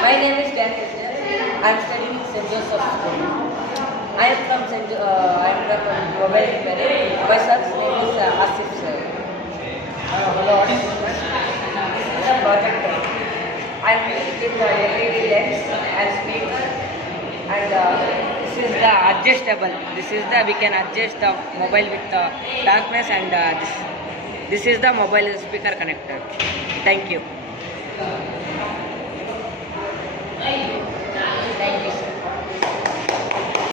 My name is Daniel. I am studying in St. Joseph School. I am from mobile repair. My son's name is Asif sir. Hello, what is this? This is the projector. I am using the LED lens and speaker, and this is the adjustable. We can adjust the mobile with the darkness, and this is the mobile speaker connector. Thank you.